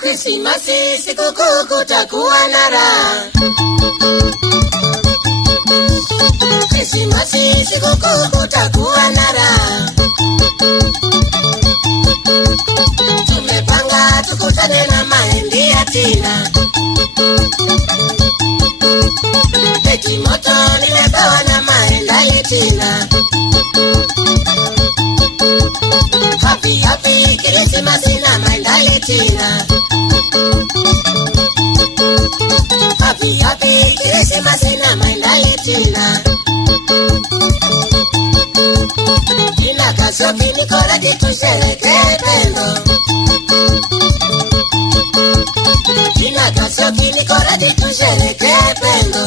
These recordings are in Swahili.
Krismasi sikukuu kutakuwa na raha. Krismasi sikukuu kutakuwa na raha. Tumepanga tukutane na Mahindi ya Tina. Beti moto nimepewa na Mahenda ya Tina. Happy Krismasi na Mahenda ya Tina. Happy Krismasi na Mahenda ya Tina. Tina Kashoki niko ready tusherehekee pendo. Tina Kashoki niko ready tusherehekee pendo.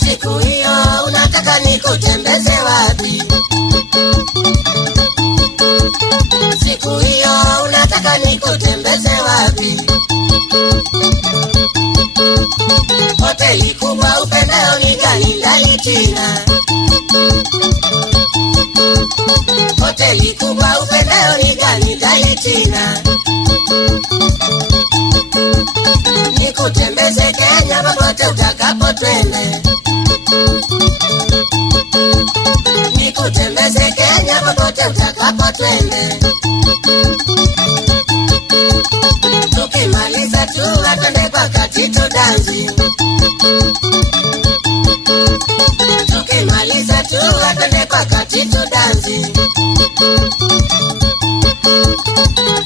Siku hiyo unataka nikutembeze wapi? Siku hiyo unataka nikutembeze wapi? Hoteli kubwa upendao ni Galindali Tina. Hoteli kubwa upendao ni Galindali Tina. Nikutembeze Kenya popote utakapo twende. Nikutembeze Kenya popote utakapo twende. Tukimaliza tu atende kwa Katitu dansi. Tukimaliza tu atende kwa Katitu dansi.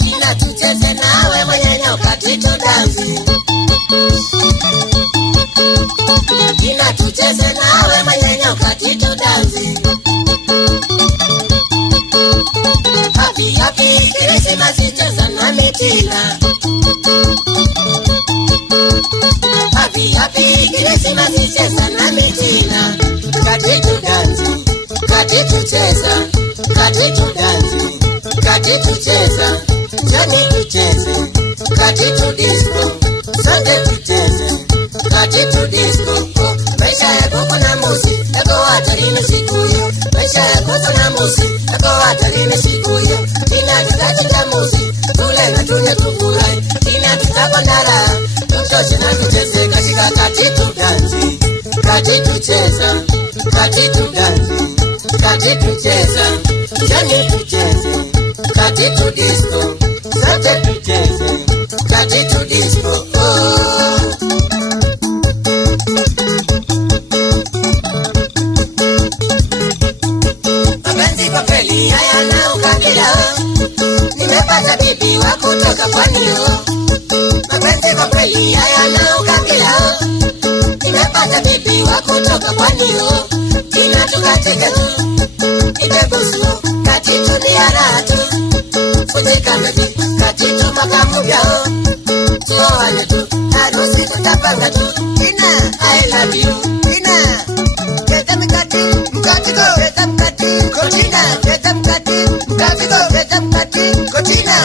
Tina tucheze nawe mwenyenyo Katitu dansi. Tina tucheze nawe mwenyenyo Katitu dansi. Happy Krismasi cheza nami Tina. Happy Krismasi cheza nami Tina. Katitu dansi, Katitu cheza, Katitu dansi, Katitu cheza, Johnny tucheze, Katitu disco, sote tucheze, Katitu disco. Maisha ya kuku na musi, yako hatarini siku hiyo. Maisha ya kuku na musi, yako hatarini siku hiyo. Tina tutacheza musi, tule na tunywe tufurahi. Tina tutakwenda raha, tutoshe na tucheze katika Katitu dansi. Katitu cheza, Katitu dansi, Katitu cheza, Johnny tucheze, Katitu disco, sote tucheze, Katitu disco. Mapenzi kwa kweli hayana ukabila. Nimepata bibi wa kutoka pwani. Mapenzi kwa kweli hayana ukabila. Nimepata bibi wa kutoka pwani. Tina tukacheke tu, ibebusu, Katitu ni raha tu. Fujika meji, Katitu makamu vyao. Tuoane tu, harusi tutapanga tu. Tina, I love you. Tina, keta mkati, mkatiko, keta mkati, Tina, keta mkati, mkatiko, keta mkati, Tina.